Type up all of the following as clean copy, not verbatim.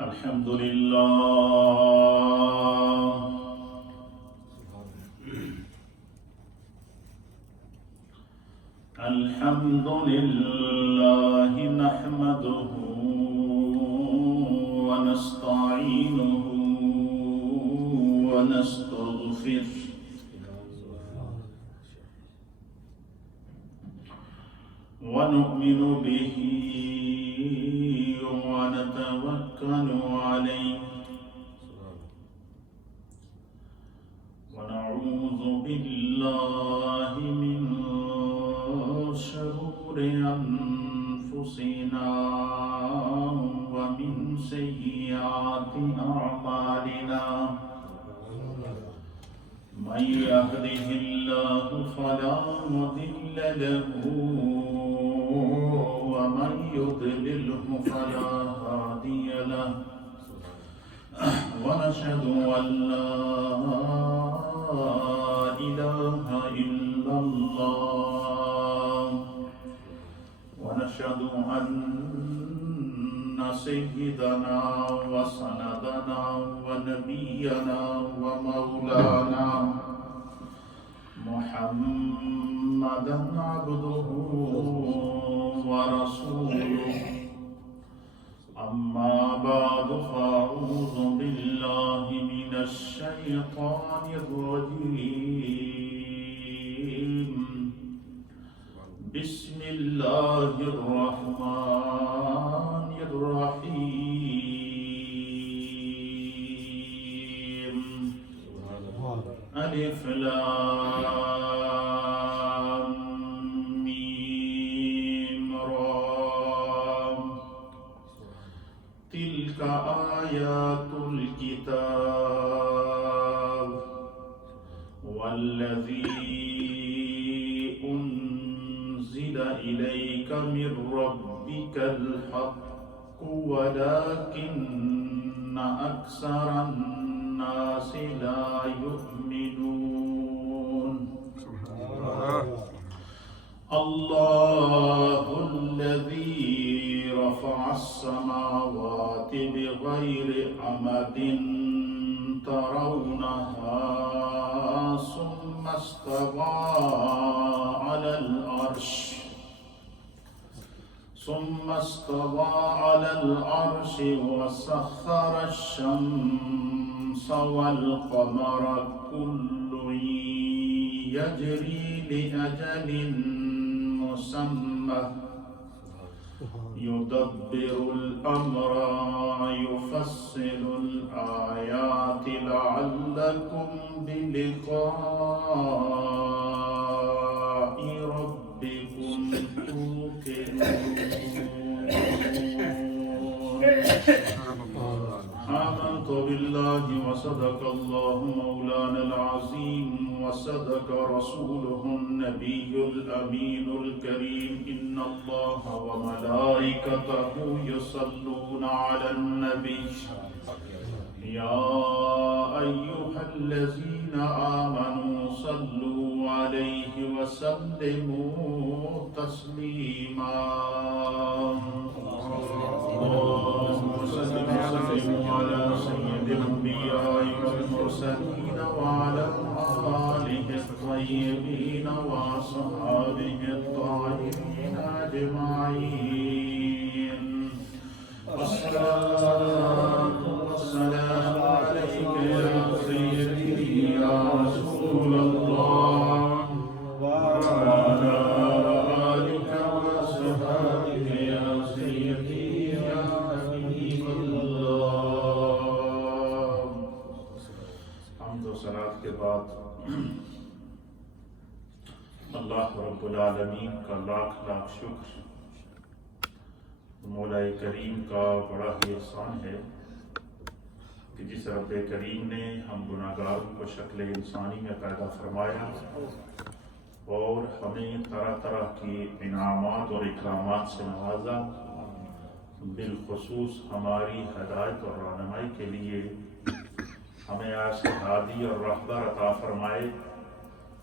الحمد لله الحمد لله نحمده ونستعينه ونستغفره ونؤمن به ونتوكل عليه ونعوذ بالله من شرور أنفسنا ومن سيئات أعمالنا من يهده الله فلا مضل له ومن يضلله فلا هادي له ونشهد أن لا إله إلا الله ونشهد أن سيدنا وسندنا ونبينا ومولانا محمدا عبده ورسوله أما بعد فأعوذ بالله من الشيطان الرجيم بسم الله الرحمن الرحيم ألف لام ميم را تلك آيات الكتاب والذي أنزل إليك من ربك الحق ولكن أكثر الناس لا يؤمنون الله الذي رفع السماوات بغير عمد ترونها ثم استوى على العرش وسخر الشمس والقمر كل يجري لأجل مسمى يدبر الأمر يفصل الآيات لعلكم بلقاء ربكم توقنون آمنت بالله وصدق الله مولانا العظيم وصدق رسوله النبي الأمين الكريم إن الله وملائكته يصلون على النبي يا أيها الذين آمنوا صلوا عليه وسلموا تسليما اللهم صل وسلم على سيد الأنبياء والمرسلين وعلى آله الطيبين وأصحابه الطاهرين أجمعين والصلاة والسلام عليك يا سيدي يا رسول الله وعلى آلك وأصحابك يا سيدي يا حبيب الله حمد و صلاة کے بعد اللہ رب العالمین کا لاکھ لاکھ شکر مولا کریم کا بڑا ہی احسان ہے کہ جس رب کریم نے ہم گناہگاروں کو شکل انسانی میں پیدا فرمایا اور ہمیں طرح طرح کی انعامات اور اکرامات سے نوازا، بالخصوص ہماری ہدایت اور رہنمائی کے لیے ہمیں ایسے ہادی اور رہبر عطا فرمائے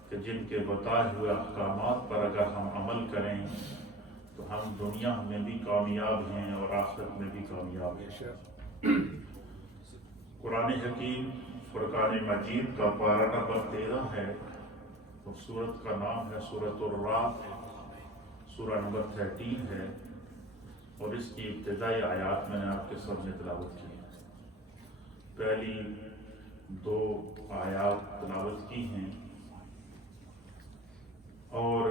کہ جن کے بتائے ہوئے احکامات پر اگر ہم عمل کریں تو ہم دنیا میں بھی کامیاب ہیں اور آخرت میں بھی کامیاب ہیں۔ قرآن حکیم فرقان مجید کا پارہ نمبر 13 ہے اور سورت کا نام ہے سورۃ الرعد، سورہ نمبر 13 ہے، اور اس کی ابتدائی آیات میں نے آپ کے سامنے تلاوت کی ہے۔ پہلی 2 آیات تلاوت کی ہیں، اور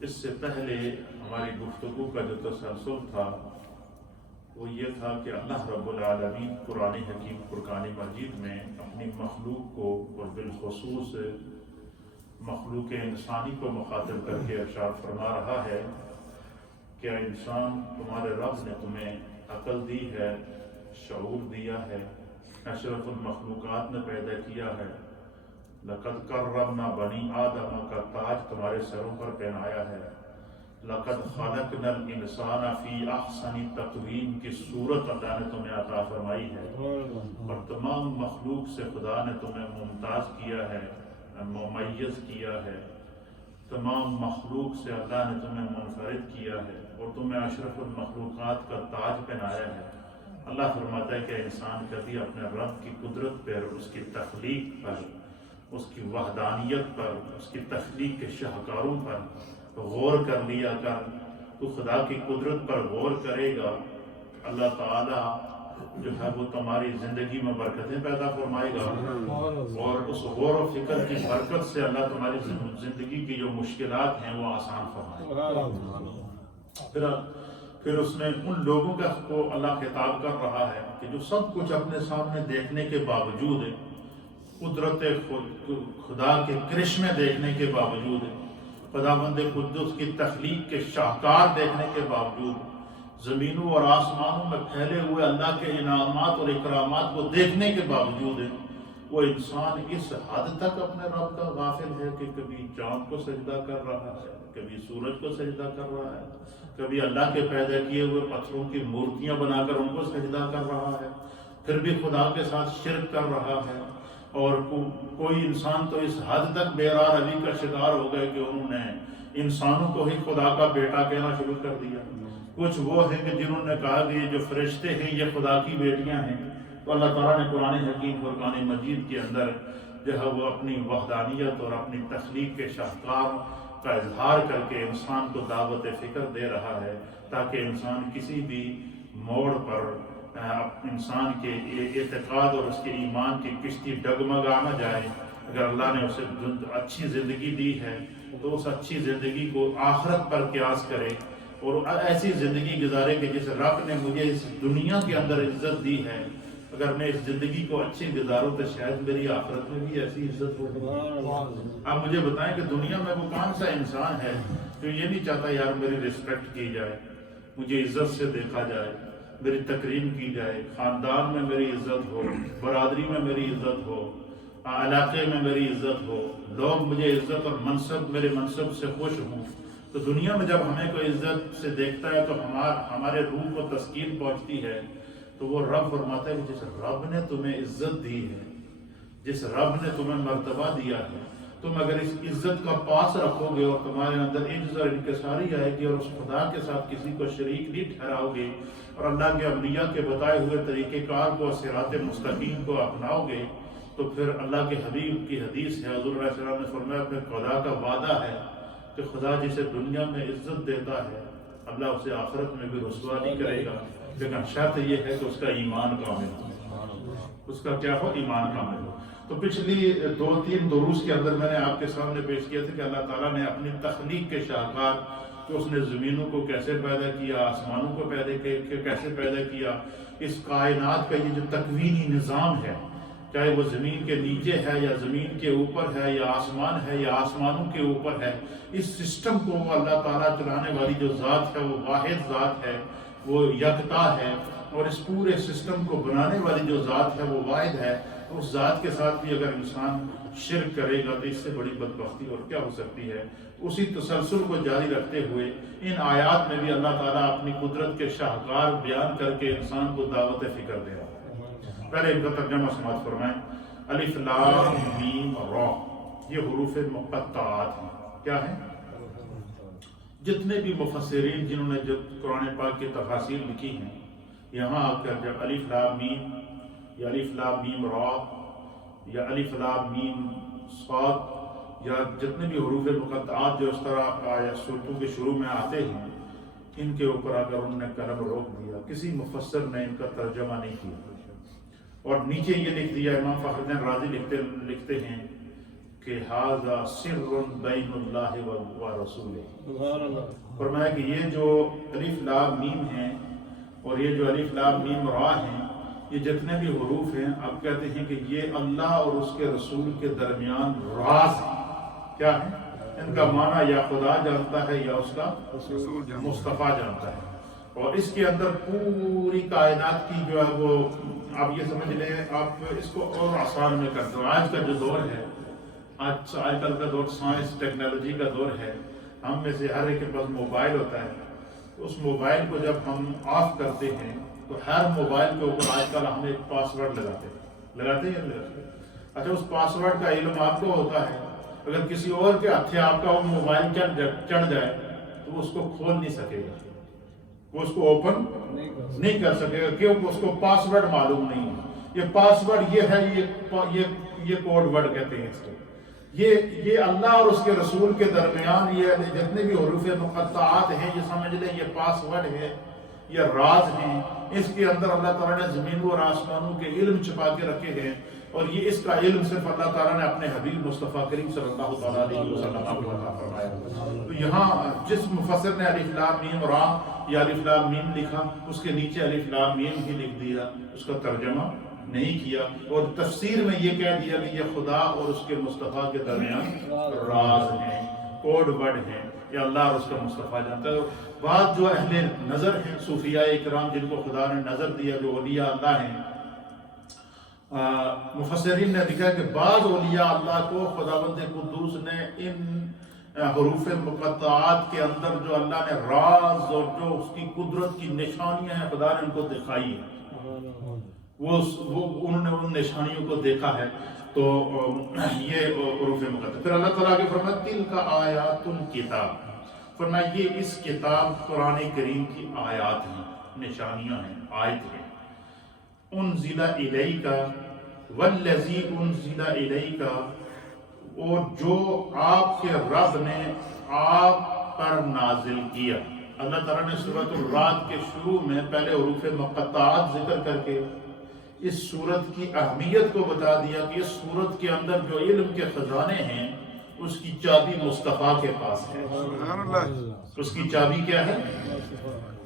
اس سے پہلے ہماری گفتگو کا جو تسلسل تھا وہ یہ تھا کہ اللہ رب العالمین قرآن حکیم فرقان مجید میں اپنی مخلوق کو اور بالخصوص مخلوق انسانی کو مخاطب کر کے ارشاد فرما رہا ہے کہ انسان، تمہارے رب نے تمہیں عقل دی ہے، شعور دیا ہے، اشرف المخلوقات نے پیدا کیا ہے، لقد کرمنا بنی آدم کا تاج تمہارے سروں پر پہنایا ہے، لقد خلقنا الانسان فی احسن تقویم کی صورت اللہ نے تمہیں عطا فرمائی ہے، اور تمام مخلوق سے خدا نے تمہیں ممتاز کیا ہے، ممیز کیا ہے، تمام مخلوق سے اللہ نے تمہیں منفرد کیا ہے اور تمہیں اشرف المخلوقات کا تاج پہنایا ہے۔ اللہ فرماتا ہے کہ انسان کبھی اپنے رب کی قدرت پر، اس کی تخلیق پر، اس کی وحدانیت پر، اس کی تخلیق کے شاہکاروں پر غور کر لیا کر۔ تو خدا کی قدرت پر غور کرے گا، اللہ تعالیٰ جو ہے وہ تمہاری زندگی میں برکتیں پیدا فرمائے گا، اور اس غور و فکر کی برکت سے اللہ تمہاری زندگی کی جو مشکلات ہیں وہ آسان فرمائے گا۔ پھر اس میں ان لوگوں کو اللہ خطاب کر رہا ہے کہ جو سب کچھ اپنے سامنے دیکھنے کے باوجود، قدرت خدا کے کرشمے دیکھنے کے باوجود، خداوند قدوس کی تخلیق کے شاہکار دیکھنے کے باوجود، زمینوں اور آسمانوں میں پھیلے ہوئے اللہ کے انعامات اور اکرامات کو دیکھنے کے باوجود وہ انسان اس حد تک اپنے رب کا غافل ہے کہ کبھی چاند کو سجدہ کر رہا ہے، کبھی سورج کو سجدہ کر رہا ہے، کبھی اللہ کے پیدا کیے ہوئے پتھروں کی مورتیاں بنا کر ان کو سجدہ کر رہا ہے، پھر بھی خدا کے ساتھ شرک کر رہا ہے۔ اور کوئی انسان تو اس حد تک بیرار علی کا شکار ہو گئے کہ انہوں نے انسانوں کو ہی خدا کا بیٹا کہنا شروع کر دیا۔ کچھ وہ ہیں کہ جنہوں نے کہا کہ یہ جو فرشتے ہیں یہ خدا کی بیٹیاں ہیں۔ تو اللہ تعالیٰ نے قرآن حکیم فرقان مجید کے اندر جو ہے وہ اپنی وحدانیت اور اپنی تخلیق کے شاہکار کا اظہار کر کے انسان کو دعوت فکر دے رہا ہے، تاکہ انسان کسی بھی موڑ پر انسان کے اعتقاد اور اس کے ایمان کی کشتی ڈگمگا نہ جائے۔ اگر اللہ نے اسے اچھی زندگی دی ہے تو اس اچھی زندگی کو آخرت پر قیاس کرے اور ایسی زندگی گزارے کہ جس رب نے مجھے اس دنیا کے اندر عزت دی ہے، اگر میں اس زندگی کو اچھی گزاروں تو شاید میری آخرت میں بھی ایسی عزت ہوگی۔ آپ مجھے بتائیں کہ دنیا میں وہ کون سا انسان ہے جو یہ نہیں چاہتا یار میری ریسپیکٹ کی جائے، مجھے عزت سے دیکھا جائے، میری تکریم کی جائے، خاندان میں میری عزت ہو، برادری میں میری عزت ہو، علاقے میں میری عزت ہو، لوگ مجھے عزت اور منصب، میرے منصب سے خوش ہوں۔ تو دنیا میں جب ہمیں کوئی عزت سے دیکھتا ہے تو ہمارے روح کو تسکین پہنچتی ہے۔ تو وہ رب فرماتا ہے کہ جس رب نے تمہیں عزت دی ہے، جس رب نے تمہیں مرتبہ دیا ہے، تم اگر اس عزت کا پاس رکھو گے اور تمہارے اندر عجز اور انکساری آئے گی اور اس خدا کے ساتھ کسی کو شریک نہیں ٹھہراؤ گے اور اللہ کے انبیاء کے بتائے ہوئے طریقہ کار کو، صراط مستقیم کو اپناؤ گے، تو پھر اللہ کے حبیب کی حدیث ہے، حضور علیہ السلام نے فرمایا پھر خدا کا وعدہ ہے کہ خدا جسے دنیا میں عزت دیتا ہے اللہ اسے آخرت میں بھی رسوا نہیں کرے گا، لیکن شرط یہ ہے کہ اس کا ایمان کامل ہو، اس کا کیا ہو، ایمان کامل ہو۔ تو پچھلی 2-3 دروس کے اندر میں نے آپ کے سامنے پیش کیا تھا کہ اللہ تعالیٰ نے اپنی تخلیق کے شاہکار کہ اس نے زمینوں کو کیسے پیدا کیا، آسمانوں کو کیسے پیدا کیا، اس کائنات کا یہ جو تکوینی نظام ہے، چاہے وہ زمین کے نیچے ہے یا زمین کے اوپر ہے یا آسمان ہے یا آسمانوں کے اوپر ہے، اس سسٹم کو اللہ تعالیٰ چلانے والی جو ذات ہے وہ واحد ذات ہے، وہ یکتا ہے، اور اس پورے سسٹم کو بنانے والی جو ذات ہے وہ واحد ہے۔ اس ذات کے ساتھ بھی اگر انسان شرک کرے گا تو اس سے بڑی بدبختی اور کیا ہو سکتی ہے۔ اسی تسلسل کو جاری رکھتے ہوئے ان آیات میں بھی اللہ تعالیٰ اپنی قدرت کے شاہکار بیان کر کے انسان کو دعوت فکر دے رہا ہے۔ پہلے ان کا ترجمہ سماعت فرمائیں۔ الف لام میم را، یہ حروف مقطعات ہیں۔ کیا ہیں؟ جتنے بھی مفسرین جنہوں نے جو قرآن پاک کی تفاسیر لکھی ہیں یہاں آ کر جب الف لام میم یا الف لام میم را یا الف لام میم صاد یا جتنے بھی حروف مقطعات جو اس طرح آیا سورتوں کے شروع میں آتے ہیں، ان کے اوپر اگر انہوں نے قلم روک دیا، کسی مفسر نے ان کا ترجمہ نہیں کیا، اور نیچے یہ لکھ دیا، امام فخر الدین رازی لکھتے ہیں کہ ھذا سر بین اللہ و رسولہ، فرمایا کہ یہ جو الف لام میم ہیں اور یہ جو الف لام میم را ہیں، یہ جتنے بھی حروف ہیں، آپ کہتے ہیں کہ یہ اللہ اور اس کے رسول کے درمیان راز ہیں۔ کیا ہے؟ ان کا معنی یا خدا جانتا ہے یا اس کا مصطفیٰ جانتا ہے، اور اس کے اندر پوری کائنات کی جو ہے وہ آپ یہ سمجھ لیں، آپ اس کو اور آسان میں کر دو۔ آج کا جو دور ہے، آج کل کا دور سائنس ٹیکنالوجی کا دور ہے، ہم میں سے ہر ایک کے پاس موبائل ہوتا ہے، اس موبائل کو جب ہم آف کرتے ہیں تو ہر موبائل کے اوپر آج کل ہم ایک پاس ورڈ لگاتے ہیں۔ اچھا، اس پاس ورڈ کا علم آپ کو ہوتا ہے، اگر کسی اور کے ہاتھے آپ کا وہ موبائل چڑھ جائے تو وہ اس کو کھول نہیں سکے گا، وہ اس کو اوپن نہیں کر سکے گا، کیونکہ اس کو پاس ورڈ معلوم نہیں ہے۔ یہ پاس ورڈ یہ ہے، یہ کوڈ ورڈ کہتے ہیں اس کو۔ یہ اللہ اور اس کے رسول کے درمیان یہ جتنے بھی حروف مقطعات ہیں، یہ سمجھ لیں یہ پاس ورڈ ہے، یہ راز ہیں۔ اس کے اندر اللہ تعالیٰ نے زمینوں اور آسمانوں کے علم چھپا کے رکھے ہیں، اور یہ اس کا علم صرف اللہ تعالیٰ نے اپنے حبیب مصطفیٰ کریم صلی اللہ تعالیٰ علیہ وسلم کو عطا فرمایا۔ تو یہاں جس مفسر نے الف لام میم را یا الف لام میم لکھا، اس کے نیچے الف لام میم ہی لکھ دیا، اس کا ترجمہ نہیں کیا، اور تفسیر میں یہ کہہ دیا کہ یہ خدا اور اس کے مصطفیٰ کے درمیان راز ہیں، کوڈ ورڈ ہیں، یہ اللہ اور اس کا مصطفیٰ جانتا ہے۔ بعض جو اہل نظر ہیں، صوفیاء اکرام جن کو خدا نے نظر دیا، جو اولیاء اللہ ہیں، مفسرین نے لکھا کہ بعض اولیاء اللہ کو خداوند قدوس نے ان حروف مقطعات کے اندر جو اللہ نے راز اور جو اس کی قدرت کی نشانیاں ہیں، خدا نے ان کو دکھائی ہیں، وہ انہوں نے ان نشانیوں کو دیکھا ہے۔ تو یہ حروف مقطع۔ پھر اللہ تعالیٰ کے فرمایا تلک آیات الکتاب، فرمایا یہ اس کتاب قرآن کریم کی آیات ہیں، نشانیاں ہیں، آیت ہیں۔ انزل الیک والذی انزل الیک، اور جو آپ کے رب نے آپ پر نازل کیا۔ اللہ تعالیٰ نے سورۃ الرعد کے شروع میں پہلے حروف مقطعات ذکر کر کے اس سورت کی اہمیت کو بتا دیا کہ اس سورت کے اندر جو علم کے خزانے ہیں، اس کی چابی مصطفیٰ کے پاس ہے۔ اس کی چابی کیا ہے؟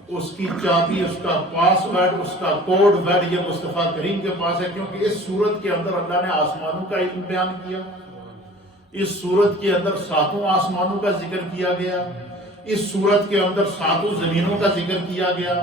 اس کی چابی، اس کا پاس ورڈ، اس کا کوڈ ورڈ یہ مصطفیٰ کریم کے پاس ہے، کیونکہ اس سورت کے اندر اللہ نے آسمانوں کا علم بیان کیا، اس سورت کے اندر 7 آسمانوں کا ذکر کیا گیا، اس سورت کے اندر 7 زمینوں کا ذکر کیا گیا،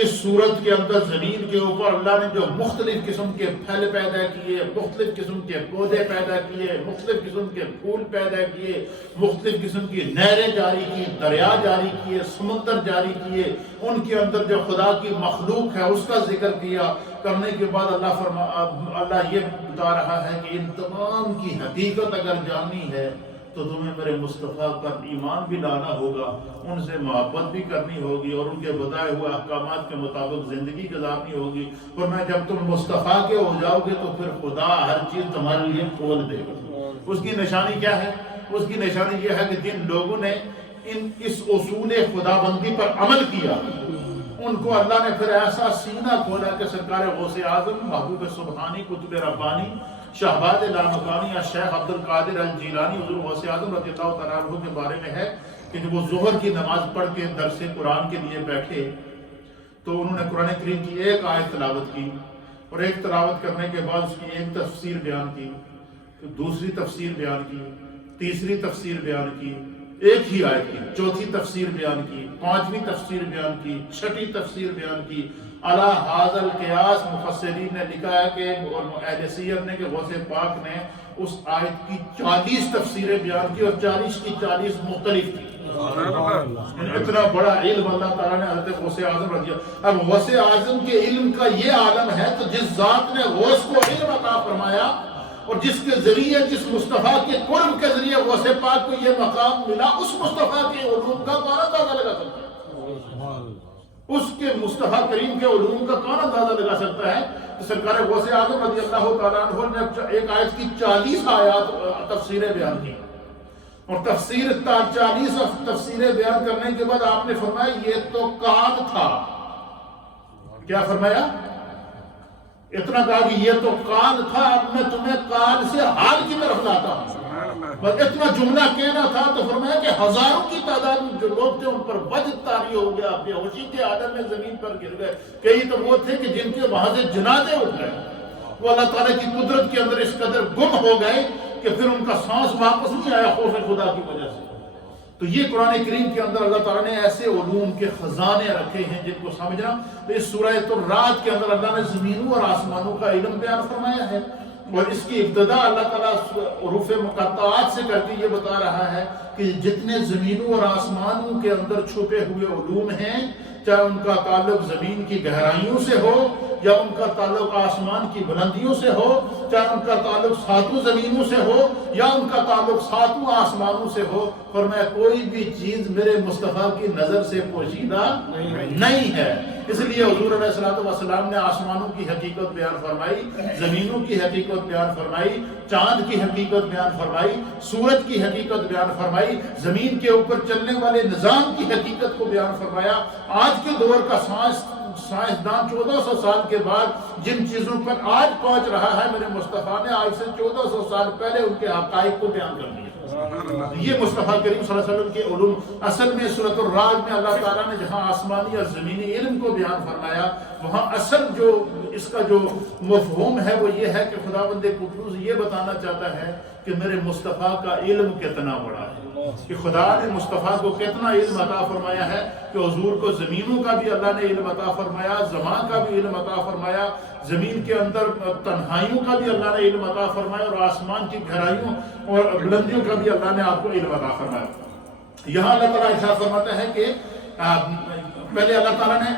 اس سورت کے اندر زمین کے اوپر اللہ نے جو مختلف قسم کے پھل پیدا کیے، مختلف قسم کے پودے پیدا کیے، مختلف قسم کے پھول پیدا کیے، مختلف قسم کی نہریں جاری کی، دریا جاری کیے، سمندر جاری کیے، ان کے اندر جو خدا کی مخلوق ہے اس کا ذکر کیا۔ کرنے کے بعد اللہ یہ بتا رہا ہے کہ ان تمام کی حقیقت اگر جاننی ہے تو تمہیں میرے مصطفیٰ پر ایمان بھی لانا ہوگا، ان سے محبت بھی کرنی ہوگی، اور ان کے بتائے ہوئے احکامات کے مطابق زندگی گزارنی ہوگی۔ اور میں جب تم مصطفیٰ کے ہو جاؤ گے تو پھر خدا ہر چیز تمہارے لیے کھول دے گا۔ اس کی نشانی کیا ہے؟ اس کی نشانی یہ ہے کہ جن لوگوں نے اس اصول خدا بندی پر عمل کیا، ان کو اللہ نے پھر ایسا سینہ کھولا کہ سرکار غوث اعظم، محبوب سبحانی، قطب ربانی، شہباز لامکانی یا شیخ عبد القادر الجیلانی حضور غوث اعظم رضی اللہ تعالیٰ عنہ کے بارے میں ہے کہ جب وہ ظہر کی نماز پڑھ کے درس قرآن کے لیے بیٹھے تو انہوں نے قرآن کریم کی ایک آیت تلاوت کی، اور ایک تلاوت کرنے کے بعد اس کی ایک تفسیر بیان کی، پھر دوسری تفسیر بیان کی، تیسری تفسیر بیان کی، ایک ہی آیت کی، چوتھی تفسیر بیان کی، پانچویں تفسیر بیان کی، چھٹی تفسیر بیان کی۔ علی ھذا القیاس مفسرین نے لکھا ہے کہ اہل سیر نے کہ غوث پاک نے اس آیت کی 40 تفسیریں بیان کی، اور 40 کی 40 مختلف تھی۔ اتنا بڑا علم اللہ تعالیٰ نے حضرت غوث اعظم رضی اللہ۔ اب غوث اعظم کے علم کا یہ عالم ہے، تو جس ذات نے غوث کو علم عطا فرمایا اور جس کے ذریعے، جس مصطفیٰ کے قرب کے ذریعے غوث پاک کو یہ مقام ملا، اس مصطفیٰ کے علوم کا کون اندازہ لگا سکتا ہے؟ اس کے مصطفیٰ کریم کے علوم کا کون اندازہ لگا سکتا ہے؟ تو سرکار غوث اعظم رضی اللہ تعالیٰ عنہ نے ایک آیت کی 40 آیات تفسیریں بیان کی، اور 40 تفسیریں بیان کرنے کے بعد آپ نے فرمایا یہ تو کان تھا. کیا فرمایا؟ اتنا کہا کہ یہ تو کان تھا، اب میں تمہیں کان سے حال کی طرف لاتا ہوں. بس اتنا جملہ کہنا تھا تو فرمایا کہ ہزاروں کی تعداد میں جو لوگ تھے ان پر وجد طاری ہو گیا، بے ہوشی کے عالم میں زمین پر گر گئے. کئی تو وہ تھے کہ جن کے وہاں سے جنازے اٹھ گئے، وہ اللہ تعالیٰ کی قدرت کے اندر اس قدر گم ہو گئے کہ پھر ان کا سانس واپس نہیں آیا خوف خدا کی وجہ سے. تو یہ قرآن کریم کے اندر اللہ تعالیٰ نے ایسے علوم کے خزانے رکھے ہیں جن کو سمجھنا. تو اس سورہ الرعد کے اندر اللہ نے زمینوں اور آسمانوں کا علم بیان فرمایا ہے، اور اس کی ابتدا اللہ تعالیٰ حروف مقطعات سے کر کے یہ بتا رہا ہے کہ جتنے زمینوں اور آسمانوں کے اندر چھپے ہوئے علوم ہیں، چاہے ان کا تعلق زمین کی گہرائیوں سے ہو یا ان کا تعلق آسمان کی بلندیوں سے ہو، چاہے ان کا تعلق ساتوں زمینوں سے ہو یا ان کا تعلق ساتوں آسمانوں سے ہو، فرمایا کوئی بھی چیز میرے مصطفیٰ کی نظر سے پوشیدہ نہیں ہے. اس لیے حضور علیہ الصلوۃ والسلام نے آسمانوں کی حقیقت بیان فرمائی، زمینوں کی حقیقت بیان فرمائی، چاند کی حقیقت بیان فرمائی، سورج کی حقیقت بیان فرمائی، زمین کے اوپر چلنے والے نظام کی حقیقت کو بیان فرمایا. آج کے دور کا سائنسدان 1400 سال کے بعد جن چیزوں پر آج پہنچ رہا ہے، میرے مصطفیٰ نے آج سے 1400 سال پہلے ان کے حقائق کو بیان کر دیا. یہ مصطفیٰ کریم صلی اللہ علیہ وسلم کے علوم. اصل میں سورۃ الرعد میں اللہ تعالیٰ نے جہاں آسمانی اور زمینی علم کو بیان فرمایا، وہاں اصل جو اس کا جو مفہوم ہے وہ یہ ہے کہ خداوند قدوس یہ بتانا چاہتا ہے کہ میرے مصطفیٰ کا علم کتنا بڑا ہے، کہ خدا نے مصطفیٰ کو کتنا علم عطا فرمایا ہے، کہ حضور کو زمینوں کا بھی اللہ نے علم عطا فرمایا، زمان کا بھی علم عطا فرمایا، زمین کے اندر تنہائیوں کا بھی اللہ نے علم عطا فرمایا، اور آسمان کی گہرائیوں اور بلندیوں کا بھی اللہ نے آپ کو علم عطا فرمایا. یہاں اللہ تعالیٰ ارشاد فرماتا ہے کہ پہلے اللہ تعالیٰ نے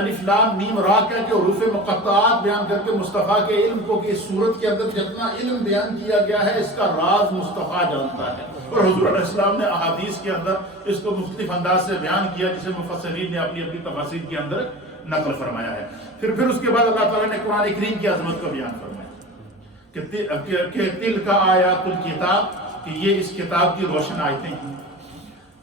الف لام میم را کہہ کے حروف مقطعات بیان کر کے مصطفیٰ کے علم کو کہ اس صورت کے اندر جتنا علم بیان کیا گیا ہے اس کا راز مصطفیٰ جانتا ہے. اور حضور علیہ السلام نے احادیث کے اندر اس کو مختلف انداز سے بیان کیا، جسے مفسرین نے اپنی اپنی تفاسیر کے اندر نقل فرمایا ہے. پھر اس کے بعد اللہ تعالیٰ نے قرآن کریم کی عظمت کو بیان فرمایا کہ تل کا آیات الکتاب، کہ یہ اس کتاب کی روشن آیتیں ہیں،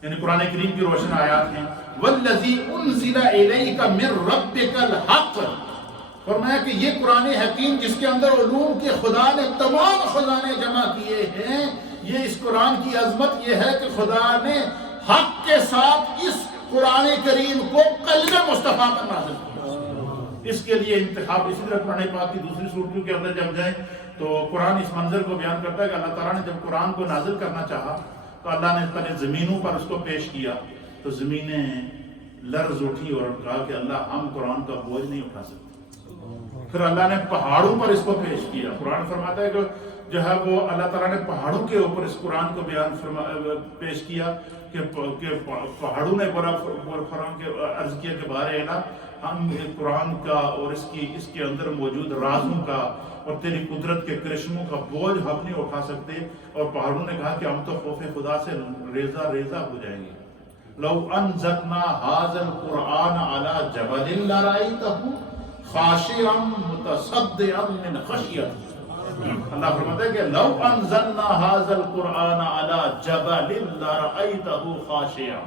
یعنی قرآن کریم کی روشن آیات ہیں. والذی انزل الیک من ربک الحق، فرمایا کہ یہ قرآن حکیم جس کے اندر علوم کے خدا نے تمام خزانے جمع کیے ہیں، یہ اس قرآن کی عظمت یہ ہے کہ خدا نے حق کے ساتھ اس قرآن کریم کو قلب مصطفیٰ پر نازل کیا. اس کے لیے انتخاب. اسی طرح قرآن پاک کی دوسری صورتوں کے اندر جب جائیں تو قرآن اس منظر کو بیان کرتا ہے کہ اللہ تعالیٰ نے جب قرآن کو نازل کرنا چاہا تو اللہ نے پہلے زمینوں پر اس کو پیش کیا، تو زمینیں لرز اٹھی اور کہا کہ اللہ ہم قرآن کا بوجھ نہیں اٹھا سکتے. پھر اللہ نے پہاڑوں پر اس کو پیش کیا. قرآن فرماتا ہے کہ جو ہے وہ اللہ تعالیٰ نے پہاڑوں کے اوپر اس قرآن کو پیش کیا کہ پہاڑوں نے قرآن کے عرض کیا کہ بارے نا ہم قرآن کا اور اس کے اندر موجود رازوں کا اور تیری قدرت کے کرشموں کا بوجھ ہم نہیں اٹھا سکتے. اور پہاڑوں نے کہا کہ ہم تو خوف خدا سے ریزہ ریزہ ہو جائیں گے. لو انزلنا هذا القرآن على جبل لرأيته خاشعا متصدعا من خشية. اللہ فرماتا ہے کہ لو انزلنا هذا القرآن على جبل لرأيته خاشعا،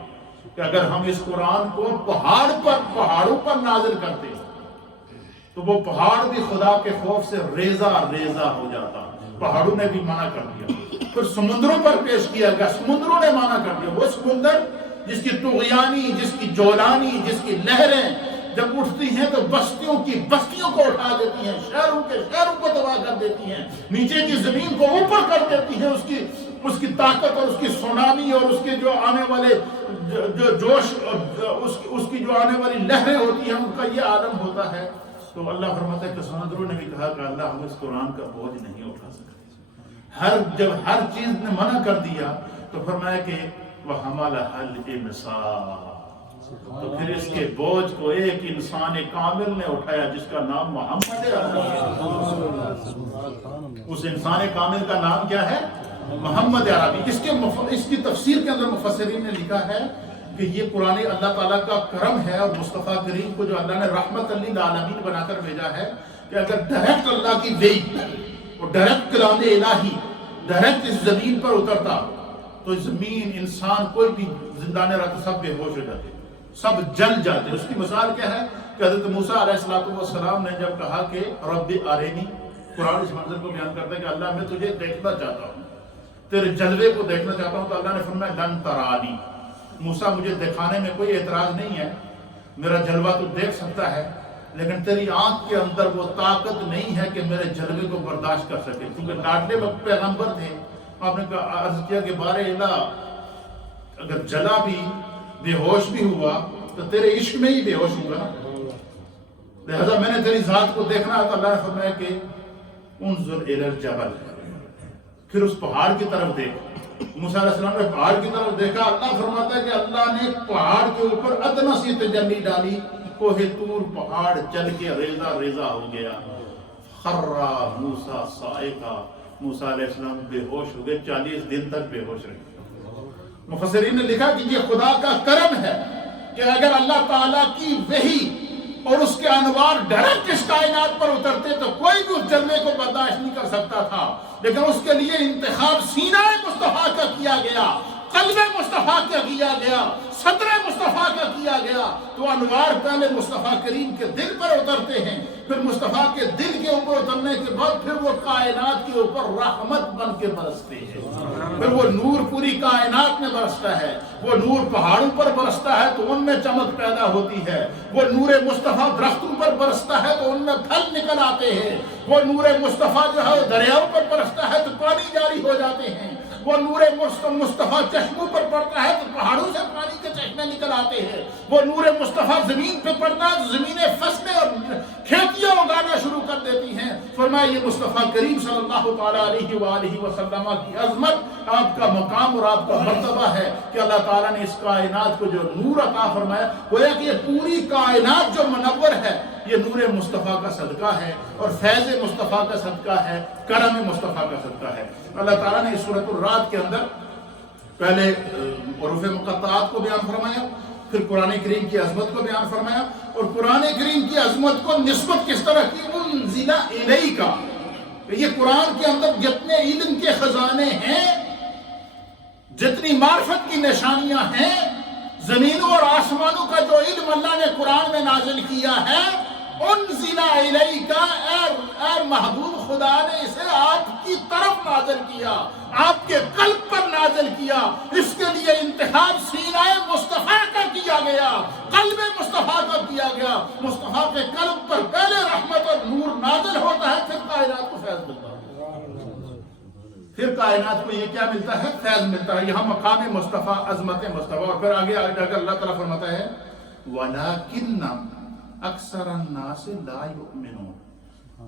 کہ اگر ہم اس قرآن کو پہاڑوں پر نازل کرتے تو وہ پہاڑ بھی خدا کے خوف سے ریزہ ریزہ ہو جاتا. پہاڑوں نے بھی منع کر دیا. پھر سمندروں پر پیش کیا گیا، سمندروں نے منع کر دیا. وہ سمندر جس کی طغیانی، جس کی جولانی، جس کی لہریں جب اٹھتی ہیں تو بستیوں کو اٹھا دیتی ہیں، شہروں کو تباہ کر دیتی ہیں، نیچے کی زمین کو اوپر کر دیتی ہیں. اس کی طاقت اور اس کی سونامی اور اس کے جو آنے والے جو جوش اس کی جو آنے والی لہریں ہوتی ہیں ان کا یہ عالم ہوتا ہے. تو اللہ فرماتا ہے کہ سمندروں نے بھی کہا کہ اللہ ہم اس قرآن کا بوجھ نہیں اٹھا سکتے. جب ہر چیز نے منع کر دیا تو فرمایا کہ وَحَمَلَهَا الْإِنسَانُ، تو پھر اس کے بوجھ کو ایک انسان کامل نے اٹھایا جس کا نام محمد عربی. اس انسان کامل کا نام کیا ہے؟ محمد عربی. اس کی تفسیر کے اندر مفسرین نے لکھا ہے کہ یہ قرآن اللہ تعالیٰ کا کرم ہے اور مصطفیٰ کریم کو جو اللہ نے رحمت للعالمین بنا کر بھیجا ہے کہ اگر ڈائریکٹ اللہ کی وحی اور ڈائریکٹ کلام الہی ڈائریکٹ اس زمین پر اترتا تو زمین، انسان، کوئی بھی زندہ نہیں رہتا، سب بے ہوش ہو جاتے، سب جل جاتے۔ اس کی مثال کیا ہے کہ حضرت موسیٰ علیہ السلام نے جب کہا کہ رب ارینی، قرآن اس منظر کو بیان کرتا ہے کہ اللہ میں تجھے دیکھنا چاہتا ہوں، تیرے جلوے کو دیکھنا چاہتا ہوں، تو اللہ نے فرمایا لن ترانی، موسیٰ مجھے دکھانے میں کوئی اعتراض نہیں ہے، میرا جلوہ تو دیکھ سکتا ہے، لیکن تیری آنکھ کے اندر وہ طاقت نہیں ہے کہ میرے جلوے کو برداشت کر سکے، کیونکہ لاڈلے وقت پیغمبر تھے۔ آپ نے عرض کیا کہ بارے الہ اگر جلا بھی بے ہوش بھی ہوا تو تیرے عشق میں ہی بے ہوش ہوگا نا، لہذا میں نے تیری ذات کو دیکھنا ہے۔ تو اللہ نے فرمایا کہ انظر الی الجبل، پھر اس پہاڑ کی طرف دیکھ۔ موسیٰ علیہ السلام نے پہاڑ کی طرف دیکھا، اللہ فرماتا ہے کہ اللہ نے پہاڑ کے اوپر ادنا سی تجلی ڈالی، کوہ طور پہاڑ چل کے ریزہ ریزہ ہو گیا، خرّا موسیٰ صاعقہ، موسیٰ علیہ السلام بے ہوش ہو گئے، 40 دن تک بے ہوش رہے۔ مفسرین نے لکھا کہ یہ خدا کا کرم ہے کہ اگر اللہ تعالیٰ کی وحی اور اس کے انوار ڈائریکٹ اس کائنات پر اترتے تو کوئی بھی اس جلوے کو برداشت نہیں کر سکتا تھا، لیکن اس کے لیے انتخاب سینہ مصطفیٰ کا کیا گیا، قلب مصطفیٰ کا کیا گیا، صدر مصطفیٰ کا کیا گیا، تو انوار پہلے مصطفیٰ کریم کے دل پر اترتے ہیں، پھر مصطفیٰ کے دل کے اوپر اترنے کے بعد پھر وہ کائنات کے اوپر رحمت بن کے برستے ہیں، پھر وہ نور پوری کائنات میں برستا ہے، وہ نور پہاڑوں پر برستا ہے تو ان میں چمک پیدا ہوتی ہے، وہ نور مصطفیٰ درختوں پر برستا ہے تو ان میں پھل نکل آتے ہیں، وہ نور مصطفیٰ جو ہے دریاؤں پر برستا ہے تو پانی جاری ہو جاتے ہیں، وہ نور مصطفیٰ چشموں پر پڑتا ہے تو پہاڑوں سے پانی کے چشمے نکل آتے ہیں، وہ نور مصطفیٰ زمین پہ پڑتا ہے تو زمینیں فصلیں اور کھیتیاں اگانا شروع کر دیتی ہیں۔ فرمایا یہ مصطفیٰ کریم صلی اللہ تعالیٰ علیہ وآلہ وسلم کی عظمت، آپ کا مقام اور آپ کا مرتبہ ہے کہ اللہ تعالیٰ نے اس کائنات کو جو نور عطا فرمایا، گویا کہ یہ پوری کائنات جو منور ہے یہ نور مصطفیٰ کا صدقہ ہے اور فیض مصطفیٰ کا صدقہ ہے، کرم مصطفیٰ کا صدقہ ہے۔ اللہ تعالیٰ نے اس سورۃ الرعد کے اندر پہلے حروف مقطعات کو بیان فرمایا، پھر قرآن کریم کی عظمت کو بیان فرمایا، اور قرآن کریم کی عظمت کو نسبت کس طرح کی، انزل الیک، یہ قرآن کے اندر جتنے علم کے خزانے ہیں، جتنی معرفت کی نشانیاں ہیں، زمینوں اور آسمانوں کا جو علم اللہ نے قرآن میں نازل کیا ہے، انزل الیک، اے محبوب خدا نے اسے آپ کی طرف نازل کیا، آپ کے قلب پر نازل کیا، اس کے لیے انتخاب سینہ مصطفیٰ کا کیا گیا، قلب مصطفیٰ کا کیا گیا۔ مصطفیٰ کے قلب پر پہلے رحمت اور نور نازل ہوتا ہے، پھر کائنات کو فیض ملتا ہے، پھر کائنات کو یہ کیا ملتا ہے، فیض ملتا ہے۔ یہاں مقام مصطفیٰ، عظمت مصطفیٰ، اور پھر آگے اگر اللہ تعالیٰ فرماتا ہے وَلَكِنَّ اکثر الناس لا یؤمنون،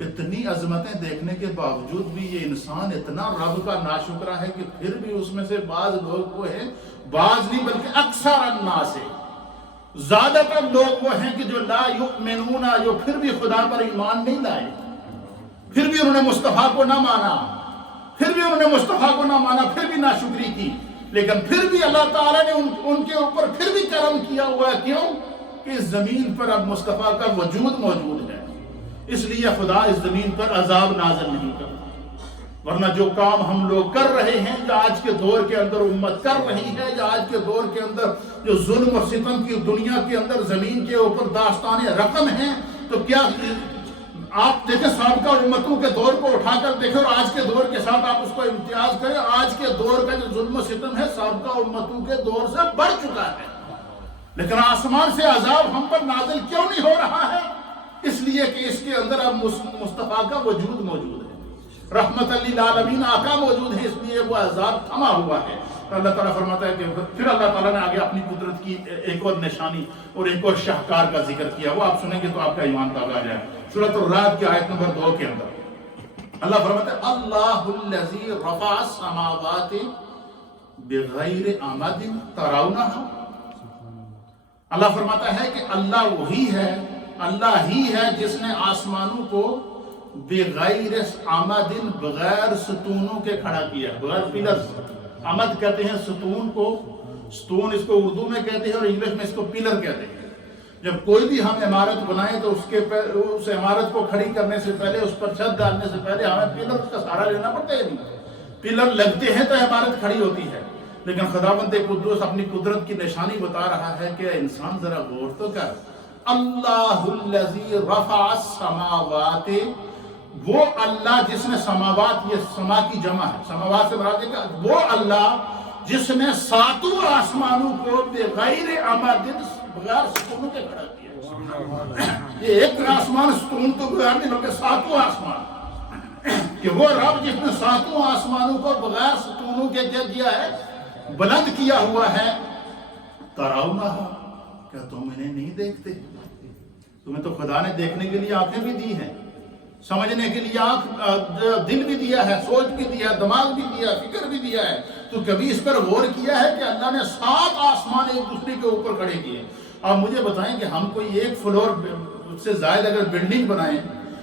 اتنی عظمتیں دیکھنے کے باوجود بھی یہ انسان اتنا رب کا ناشکرا ہے کہ پھر بھی اس میں سے بعض لوگ وہ ہیں، بعض نہیں بلکہ اکثر الناس، زیادہ تر لوگ وہ ہیں کہ جو لا یؤمنون، جو پھر بھی خدا پر ایمان نہیں لائے، پھر بھی انہوں نے مصطفیٰ کو نہ مانا، پھر بھی انہوں نے مصطفیٰ کو نہ مانا، پھر بھی ناشکری کی، لیکن پھر بھی اللہ تعالیٰ نے ان کے اوپر پھر بھی کرم کیا ہوا ہے۔ کیوں؟ کہ اس زمین پر اب مصطفیٰ کا وجود موجود ہے، اس لیے خدا اس زمین پر عذاب نازل نہیں کرتا، ورنہ جو کام ہم لوگ کر رہے ہیں، یا آج کے دور کے اندر امت کر رہی ہے، یا آج کے دور کے اندر جو ظلم اور ستم کی دنیا کے اندر زمین کے اوپر داستان رقم ہیں، تو کیا آپ دیکھیں سابقہ امتوں کے دور کو اٹھا کر دیکھیں اور آج کے دور کے ساتھ آپ اس کو امتیاز کریں، آج کے دور کا جو ظلم و ستم ہے سابقہ امتوں کے دور سے بڑھ چکا ہے، لیکن آسمان سے عذاب ہم پر نازل کیوں نہیں ہو رہا ہے؟ اس لیے کہ اس کے اندر اب مصطفیٰ کا وجود موجود ہے، رحمت للعالمین آقا موجود ہے، اس لیے وہ عذاب تھما ہوا ہے۔ تو اللہ تعالیٰ فرماتا ہے کہ پھر اللہ تعالیٰ نے آگے اپنی قدرت کی ایک اور نشانی اور ایک اور شاہکار کا ذکر کیا، وہ آپ سنیں گے تو آپ کا ایمان تازہ آ جائے۔ سورۃ الرعد کی آیت نمبر 2 کے اندر اللہ فرماتا ہے اللہ الذی رفع السماوات بغیر عمد ترونہا، اللہ فرماتا ہے کہ اللہ وہی ہے، اللہ ہی ہے جس نے آسمانوں کو بغیر عمد، بغیر ستونوں کے کھڑا کیا، بغیر پلرز، عمد کہتے ہیں ستون کو، ستون اس کو اردو میں کہتے ہیں اور انگلش میں اس کو پلر کہتے ہیں۔ جب کوئی بھی ہم عمارت بنائیں تو اس عمارت کو کھڑی کرنے سے پہلے، اس پر چھت ڈالنے سے پہلے ہمیں پلر کا سہارا لینا پڑتا ہے نہیں؟ پلر لگتے ہیں تو عمارت کھڑی ہوتی ہے۔ لیکن خداوند قدوس اپنی قدرت کی نشانی بتا رہا ہے کہ انسان ذرا غور تو کر، اللہ الذی رفع السماوات، وہ اللہ جس نے سماوات، یہ سما کی جمع ہے، سماوات سے مراد ہے کہ وہ اللہ جس نے ساتوں آسمانوں کو بغیر عمد، بغیر ستونوں کے کھڑا کیا۔ یہ ایک آسمان ستون تو بغیر نہیں بلکہ ساتوں آسمان، کہ وہ رب جس نے ساتوں آسمانوں کو بغیر ستونوں کے کیا ہے، بلند کیا ہوا ہے۔ تراؤنہا، کیا تم انہیں نہیں دیکھتے؟ تمہیں تو خدا نے دیکھنے کے لیے آنکھیں بھی دی ہیں، سمجھنے کے لیے دل بھی دیا ہے، سوچ بھی دیا ہے، دماغ بھی دیا ہے، فکر بھی دیا ہے۔ تو کبھی اس پر غور کیا ہے کہ اللہ نے 7 آسمان ایک دوسرے کے اوپر کھڑے کیے؟ آپ مجھے بتائیں کہ ہم کوئی ایک فلور سے زائد اگر بلڈنگ بنائیں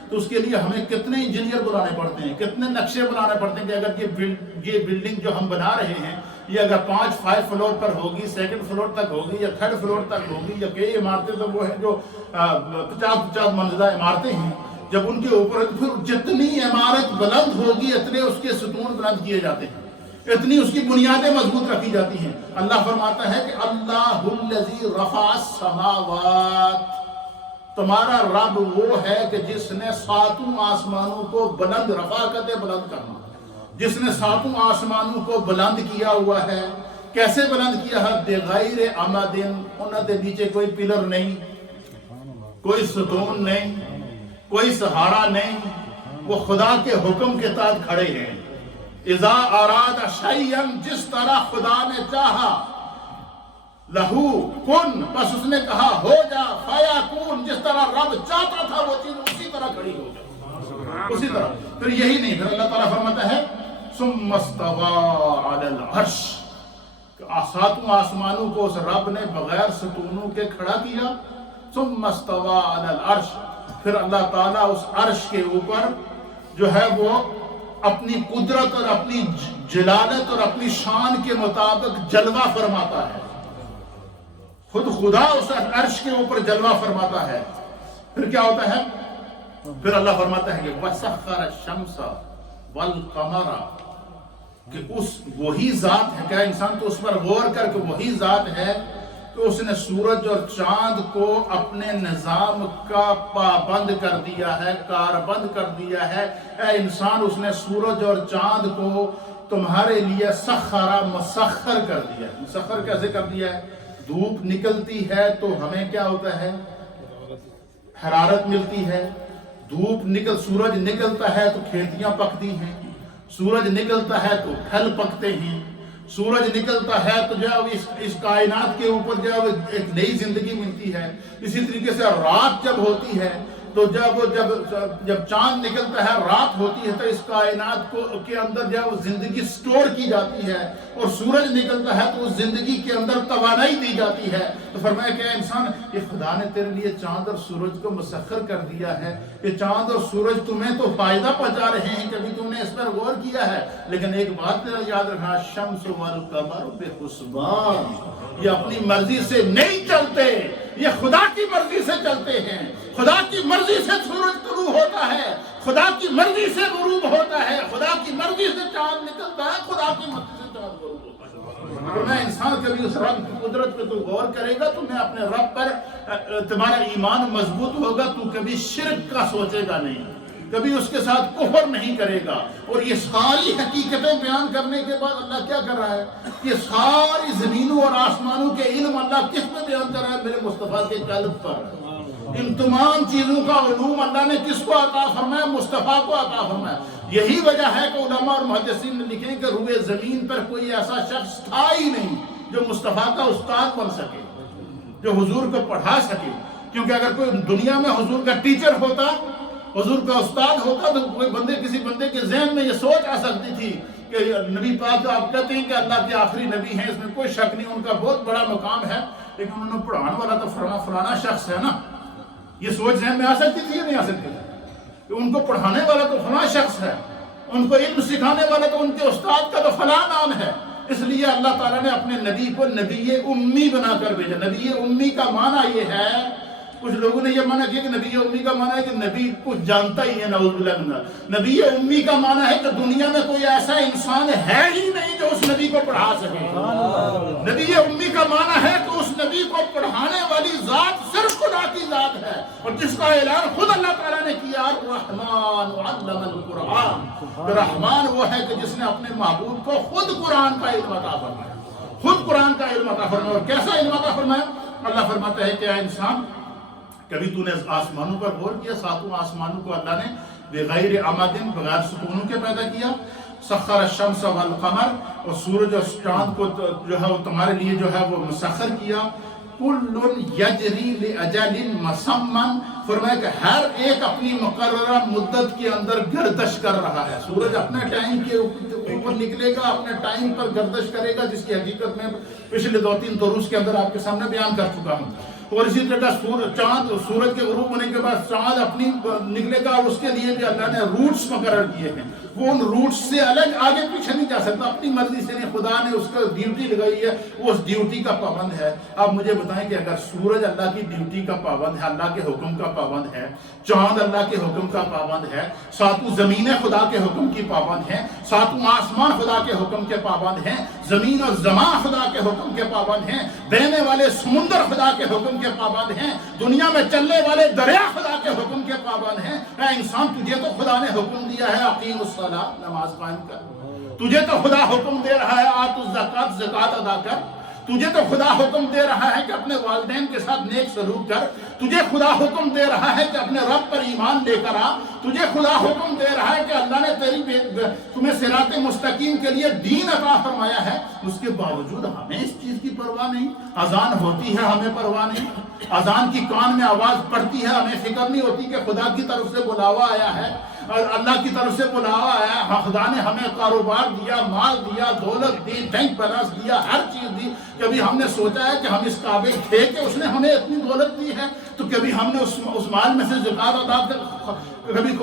تو اس کے لیے ہمیں کتنے انجینئر بلانے پڑتے ہیں، کتنے نقشے بنانے پڑتے ہیں کہ اگر یہ بلڈنگ جو ہم بنا رہے ہیں یہ اگر 5 فلور پر ہوگی، 2nd فلور تک ہوگی یا 3rd فلور تک ہوگی، یا کئی عمارتیں تو وہ ہیں جو 50 منزلہ عمارتیں ہیں، جب ان کے اوپر پھر جتنی عمارت بلند ہوگی اتنے اس کے ستون بلند کیے جاتے ہیں، اتنی اس کی بنیادیں مضبوط رکھی جاتی ہیں۔ اللہ فرماتا ہے کہ اللہ الذی رفع السماوات، تمہارا رب وہ ہے کہ جس نے 7 آسمانوں کو بلند، رفع کہتے بلند کرنا، جس نے 7 آسمانوں کو بلند کیا ہوا ہے۔ کیسے بلند کیا ہے؟ بغیر عمد، انہوں کے نیچے کوئی پلر نہیں، کوئی ستون نہیں، کوئی سہارا نہیں، وہ خدا کے حکم کے تحت کھڑے ہیں۔ اذا اراد شیئا، جس طرح خدا نے چاہا، لہو کن، بس اس نے کہا ہو جا، فیکون، جس طرح رب چاہتا تھا وہ چیز اسی طرح کھڑی ہو جائے، اسی طرح۔ پھر یہی نہیں، پھر اللہ تعالیٰ فرماتا ہے ثم استوى علی العرش، 7 آسمانوں کو اس رب نے بغیر ستونوں کے کھڑا کیا۔ ثم استوى علی العرش، پھر اللہ تعالیٰ اس عرش کے اوپر جو ہے وہ اپنی قدرت اور اپنی جلالت اور اپنی شان کے مطابق جلوہ فرماتا ہے۔ خود خدا اس عرش کے اوپر جلوہ فرماتا ہے۔ پھر کیا ہوتا ہے؟ پھر اللہ فرماتا ہے کہ وَسَخَّرَ الشَّمْسَ وَالْقَمَرَ، کہ وہی ذات ہے، کیا انسان تو اس پر غور کر کہ وہی ذات ہے کہ اس نے سورج اور چاند کو اپنے نظام کا پابند کر دیا ہے، کاربند کر دیا ہے۔ اے انسان، اس نے سورج اور چاند کو تمہارے لیے سخرا، مسخر کر دیا ہے۔ مسخر کیسے کر دیا ہے؟ دھوپ نکلتی ہے تو ہمیں کیا ہوتا ہے؟ حرارت ملتی ہے۔ سورج نکلتا ہے تو کھیتیاں پکتی ہیں، سورج نکلتا ہے تو پھل پکتے ہیں، سورج نکلتا ہے تو جو اس کائنات کے اوپر جو ایک نئی زندگی ملتی ہے۔ اسی طریقے سے رات جب ہوتی ہے تو جب چاند نکلتا ہے، رات ہوتی ہے تو اس کائنات کے اندر جب زندگی سٹور کی جاتی ہے، اور سورج نکلتا ہے تو اس زندگی کے اندر توانائی دی جاتی ہے۔ تو فرمایا کہ انسان، یہ خدا نے تیرے لیے چاند اور سورج کو مسخر کر دیا ہے، کہ چاند اور سورج تمہیں تو فائدہ پہنچا رہے ہیں، کبھی تم نے اس پر غور کیا ہے؟ لیکن ایک بات یاد رکھنا، الشمس والقمر بحسبان، یہ اپنی مرضی سے نہیں چلتے، یہ خدا کی مرضی سے چلتے ہیں۔ خدا کی مرضی سے سورج طلوع ہوتا ہے، خدا کی مرضی سے غروب ہوتا ہے، خدا کی مرضی سے چاند نکلتا ہے، خدا کی مرضی سے چاند غروب ہوتا ہے۔ تو میں انسان کبھی اس رب کی قدرت پہ تو غور کرے گا تو میں اپنے رب پر تمہارا ایمان مضبوط ہوگا، تو کبھی شرک کا سوچے گا نہیں، کبھی اس کے ساتھ کفر نہیں کرے گا۔ اور یہ ساری حقیقتیں بیان کرنے کے بعد اللہ کیا کر رہا ہے؟ یہ ساری زمینوں اور آسمانوں کے علم اللہ کس میں بیان کر رہا ہے؟ میرے مصطفیٰ کے قلب پر۔ ان تمام چیزوں کا علوم اللہ نے کس کو عطا فرمایا؟ مصطفیٰ کو عطا فرمایا۔ یہی وجہ ہے کہ علماء اور محدثین نے لکھے کہ روئے زمین پر کوئی ایسا شخص تھا ہی نہیں جو مصطفیٰ کا استاد بن سکے، جو حضور کو پڑھا سکے۔ کیونکہ اگر کوئی دنیا میں حضور کا ٹیچر ہوتا، حضور کا استاد ہوتا، تو کوئی کسی بندے کے ذہن میں یہ سوچ آ سکتی تھی کہ نبی پاک آپ کہتے ہیں کہ اللہ کے آخری نبی ہیں، اس میں کوئی شک نہیں، ان کا بہت بڑا مقام ہے، لیکن انہوں نے پڑھانے والا تو فلانا شخص ہے نا۔ یہ سوچ ذہن میں آ سکتی تھی یا نہیں آ سکتی تھی کہ ان کو پڑھانے والا تو فلاں شخص ہے، ان کو علم سکھانے والا تو ان کے استاد کا تو فلاں نام ہے۔ اس لیے اللہ تعالیٰ نے اپنے نبی کو نبی امی بنا کر بھیجا۔ نبی امی کا معنی یہ ہے، کچھ لوگوں نے یہ معنی کیا کہ نبی امی کا معنی ہے کہ نبی کچھ جانتا ہی ہے، نعوذ باللہ من ذالک۔ نبی امی کا معنی ہے کہ دنیا میں کوئی ایسا انسان ہے ہی نہیں جو اس نبی کو پڑھا سکے۔ نبی امی کا معنی ہے کہ اس نبی کو پڑھانے والی ذات صرف خدا کی ذات ہے، اور جس کا اعلان خود اللہ تعالیٰ نے کیا، الرحمن علم القرآن۔ رحمان وہ ہے کہ جس نے اپنے معبود کو خود قرآن کا علم عطا فرمایا، خود قرآن کا علم عطا فرمایا۔ اور کیسا علم عطا فرمایا؟ اللہ فرماتا ہے کہ اے انسان، کبھی تو نے آسمانوں پر غور کیا؟ ساتوں آسمانوں کو اللہ نے بغیر عمدن، بغیر ستونوں کے پیدا کیا۔ سخر الشمس والقمر، اور سورج اور چاند کو جو ہے وہ تمہارے لیے جو ہے وہ مسخر کیا۔ کل یجری لاجل مسمى، فرمایا کہ ہر ایک اپنی مقررہ مدت کے اندر گردش کر رہا ہے۔ سورج اپنے ٹائم کے اوپر نکلے گا، اپنے ٹائم پر گردش کرے گا، جس کی حقیقت میں پچھلے 2-3 دروس کے اندر آپ کے سامنے بیان کر چکا ہوں۔ اور اسی طرح چاند، سورج کے غروب ہونے کے بعد چاند اپنی نکلے گا، اور اس کے لیے بھی اللہ نے روٹس مقرر کیے ہیں۔ وہ ان روٹس سے الگ آگے پیچھے نہیں جا سکتا، اپنی مرضی سے نہیں۔ خدا نے اس کو ڈیوٹی لگائی ہے، وہ اس ڈیوٹی کا پابند ہے۔ آپ مجھے بتائیں کہ اگر سورج اللہ کی ڈیوٹی کا پابند ہے، اللہ کے حکم کا پابند ہے، چاند اللہ کے حکم کا پابند ہے، ساتوں زمینیں خدا کے حکم کی پابند ہیں، ساتوں آسمان خدا کے حکم کے پابند ہیں، زمین اور زمان خدا کے حکم کے پابند ہیں، بہنے والے سمندر خدا کے حکم کے پابند ہیں، دنیا میں چلنے والے دریا خدا کے حکم کے پابند ہیں۔ اے انسان، تجھے تو خدا نے حکم دیا ہے اقیم الصلاۃ، نماز قائم کر۔ تجھے تو خدا حکم دے رہا ہے آت الزکات، زکات ادا کر۔ تجھے تو خدا حکم دے رہا ہے کہ اپنے والدین کے ساتھ نیک سلوک کر۔ تجھے خدا حکم دے رہا ہے کہ اپنے رب پر ایمان لے کر آ۔ تجھے خدا حکم دے رہا ہے کہ اللہ نے تمہیں صراط مستقیم کے لیے دین عطا فرمایا ہے۔ اس کے باوجود ہمیں اس چیز کی پرواہ نہیں۔ اذان ہوتی ہے، ہمیں پرواہ نہیں۔ اذان کی کان میں آواز پڑتی ہے، ہمیں فکر نہیں ہوتی کہ خدا کی طرف سے بلاوا آیا ہے، اور اللہ کی طرف سے بلاوا آیا ہے۔ خدا نے ہمیں کاروبار دیا، مال دیا، دولت دی، بینک بیلنس دیا، ہر چیز دی۔ کبھی ہم نے سوچا ہے کہ ہم اس قابل تھے کہ اس نے ہمیں اتنی دولت دی ہے؟ تو کبھی ہم نے اس مال میں سے زکات ادا کر، کبھی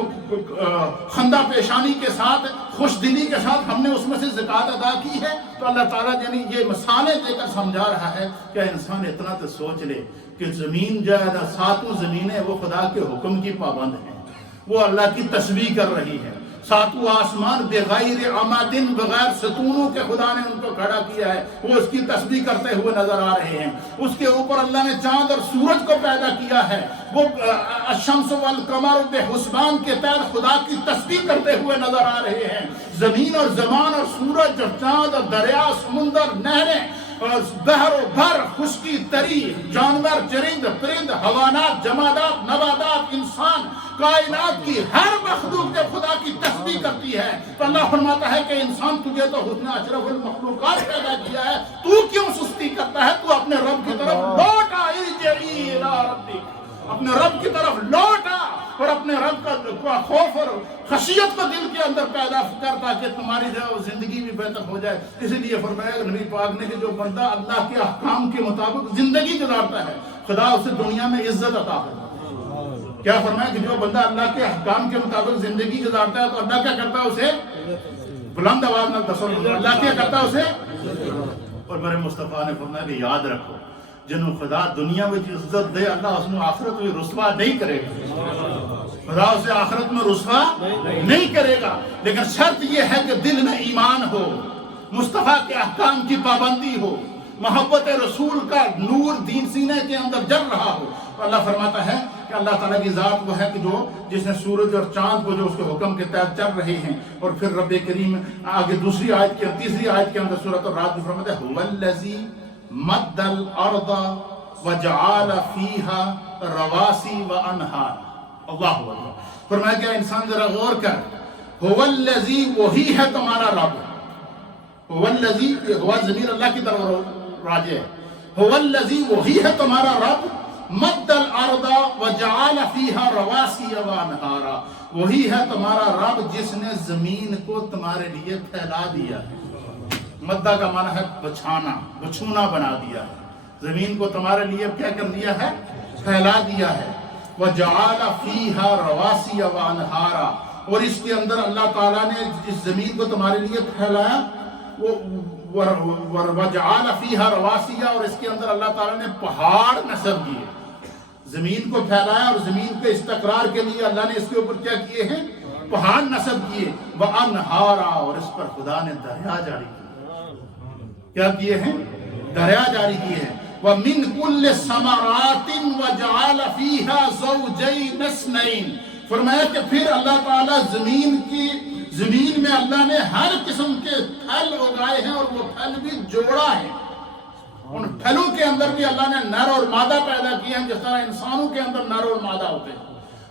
خندہ پیشانی کے ساتھ، خوش دلی کے ساتھ ہم نے اس میں سے زکات ادا کی ہے؟ تو اللہ تعالیٰ یعنی یہ مثالیں دے کر سمجھا رہا ہے کہ انسان اتنا تو سوچ لے کہ زمین جو ہے نا، ساتوں زمینیں وہ خدا کے حکم کی پابند ہیں، وہ اللہ کی تسبیح کر رہی ہے۔ ساتوں آسمان بغیر عمدن، بغیر ستونوں کے خدا نے ان کو کھڑا کیا ہے، وہ اس کی تسبیح کرتے ہوئے نظر آ رہے ہیں۔ اس کے اوپر اللہ نے چاند اور سورج کو پیدا کیا ہے، وہ الشمس والقمر بحسبان کے تحت خدا کی تسبیح کرتے ہوئے نظر آ رہے ہیں۔ زمین اور زمان اور سورج اور چاند اور دریا، سمندر، نہریں اور بحر و بر، خشکی تری، جانور، چرند پرند، حیوانات، جمادات، نباتات، انسان، کائنات کی ہر مخلوق جب خدا کی تسبیح کرتی ہے تو اللہ فرماتا ہے کہ انسان، تجھے تو حسن اشرف المخلوقات پیدا کیا ہے، تو کیوں سستی کرتا ہے؟ تو اپنے رب کی طرف لوٹ آ، ارجعی الی ربک، اپنے رب کی طرف لوٹ آ، اور اپنے رب کا خوف اور خشیت کو دل کے اندر پیدا کر، تاکہ تمہاری جو ہے زندگی بھی بہتر ہو جائے۔ اسی لیے فرمایا نبی پاک نے کہ جو بندہ اللہ کے احکام کے مطابق زندگی گزارتا ہے، خدا اسے دنیا میں عزت عطا کرتا ہے۔ کیا فرمایا کہ جو بندہ اللہ کے احکام کے مطابق زندگی گزارتا ہے تو اللہ کیا کرتا ہے؟ اسے بلند آواز میں دسو، اللہ کیا کرتا ہے؟ اسے، اور میرے مصطفیٰ نے فرمایا کہ یاد رکھو، جنہوں خدا دنیا میں عزت دے، اللہ اس نے آخرت میں رسوا نہیں کرے گا۔ خدا اسے آخرت میں رسوا نہیں کرے گا، لیکن شرط یہ ہے کہ دل میں ایمان ہو، مصطفیٰ کے احکام کی پابندی ہو، محبت رسول کا نور دین سینے کے اندر جل رہا ہو۔ تو اللہ فرماتا ہے کہ اللہ تعالیٰ کی ذات وہ ہے کہ جس نے سورج اور چاند کو جو اس کے حکم کے تحت چل رہے ہیں۔ اور پھر رب کریم آگے تیسری آیت کے اندر سورۃ الرعد میں فرماتا ہے هو الذی مد الارض وجعل فیها رواسی وانہار۔ اللہ اکبر، فرمایا کہ انسان ذرا غور کر، هو الذی، وہی ہے تمہارا رب، هو الذی، ہوا ضمیر اللہ کی طرف راجع ہے، هو الذی، وہی ہے تمہارا رب، مد الارض وجعل فیها رواسی وانہارا، وہی ہے تمہارا رب جس نے زمین کو تمہارے لیے پھیلا دیا ہے۔ مدہ کا معنی ہے بچھانا، بچھونا بنا دیا ہے، زمین کو تمہارے لیے کیا کر دیا ہے؟ پھیلا دیا ہے۔ وجعل فیها رواسی وانہارا، اور اس کے اندر اللہ تعالیٰ نے اس زمین کو تمہارے لیے پھیلایا، وہ وَجَعَلَ فِيهَا رَوَاسِيَ، اور اس کے اندر اللہ تعالیٰ نے پہاڑ نصب کیے، زمین کو پھیلایا اور زمین کے استقرار کے لیے اللہ نے اس کے اوپر کیا کیے ہیں؟ پہاڑ نصب کیے، وَأَنْهَارًا، اور اس پر خدا نے دریا جاری کیے۔ کیا کیے ہیں؟ دریا جاری کیے ہیں۔ وَمِن كُلِّ ثَمَرَاتٍ وَجَعَلَ فِيهَا زَوْجَيْنِ اثْنَيْنِ، فرمایا کہ پھر اللہ تعالیٰ زمین میں اللہ نے ہر قسم کے پھل اگائے ہیں، اور وہ پھل بھی جوڑا ہے۔ ان پھلوں کے اندر بھی اللہ نے نر اور مادہ پیدا کیے ہیں، جس طرح انسانوں کے اندر نر اور مادہ ہوتے ہیں۔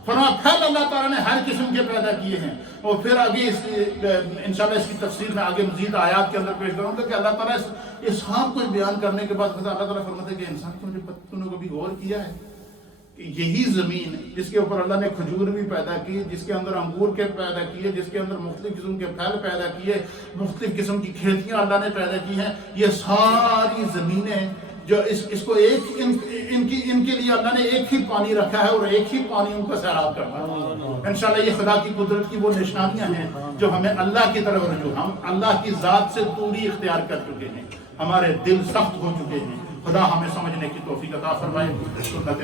فرمایا پھل اللہ تعالیٰ نے ہر قسم کے پیدا کیے ہیں۔ اور پھر آگے انشاءاللہ اس کی تفسیر میں آگے مزید آیات کے اندر پیش کروں گا کہ اللہ تعالیٰ اس سب کچھ بیان کرنے کے بعد اللہ تعالیٰ فرماتے ہیں کہ انسان تم نے کبھی غور کیا ہے کہ یہی زمین جس کے اوپر اللہ نے کھجور بھی پیدا کی، جس کے اندر انگور کے پیدا کیے، جس کے اندر مختلف قسم کے پھل پیدا کیے، مختلف قسم کی کھیتیاں اللہ نے پیدا کی ہیں، یہ ساری زمینیں جو اس کو ان کے لیے اللہ نے ایک ہی پانی رکھا ہے، اور ایک ہی پانی ان کا سیراب کرتا ہے۔ انشاءاللہ یہ خدا کی قدرت کی وہ نشانیاں ہیں جو ہمیں اللہ کی طرف رجوع، ہم اللہ کی ذات سے دوری اختیار کر چکے ہیں، ہمارے دل سخت ہو چکے ہیں۔ خدا ہمیں سمجھنے کی توفیق عطا فرمائے۔ سنت